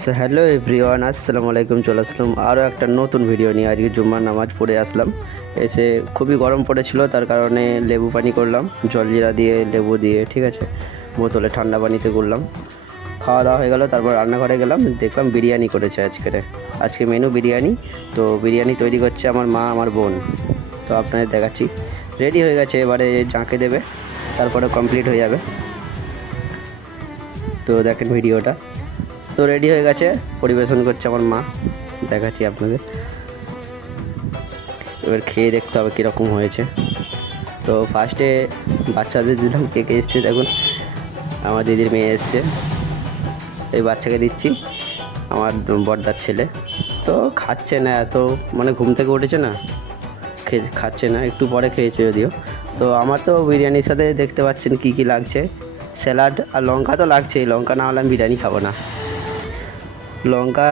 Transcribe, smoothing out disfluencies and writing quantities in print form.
So hello everyone, আসসালামু আলাইকুম। চলে আসলাম আরও একটা নতুন ভিডিও নিয়ে। আজকে জুম্মার নামাজ পড়ে আসলাম, এসে খুবই গরম পড়েছিল, তার কারণে লেবু পানি করলাম, জলজিরা দিয়ে লেবু দিয়ে, ঠিক আছে, বোতলে ঠান্ডা পানিতে করলাম। খাওয়া দাওয়া হয়ে গেল, তারপর রান্নাঘরে গেলাম, দেখলাম বিরিয়ানি করেছে আজকে মেনু বিরিয়ানি। তো বিরিয়ানি তৈরি করছে আমার মা, আমার বোন। তো আপনাদের দেখাচ্ছি, রেডি হয়ে গেছে, এবারে জাঁকে দেবে, তারপরে কমপ্লিট হয়ে যাবে। তো দেখেন ভিডিওটা। তো রেডি হয়ে গেছে, পরিবেশন করছে আমার মা, দেখাচ্ছি আপনাদের। এবার খেয়ে দেখতে হবে কীরকম হয়েছে। তো ফার্স্টে বাচ্চাদের দিলাম, কে কে এসছে দেখুন, আমার দিদির মেয়ে এসছে, এই বাচ্চাকে দিচ্ছি, আমার বড়দার ছেলে। তো খাচ্ছে না, এত মানে ঘুম থেকে উঠেছে না, খাচ্ছে না, একটু পরে খেয়েছে যদিও। তো আমার তো বিরিয়ানির সাথে দেখতে পাচ্ছেন কী কী লাগছে, স্যালাড আর লঙ্কা তো লাগছেই, লঙ্কা না হলে আমি বিরিয়ানি খাবো না। লঙ্কা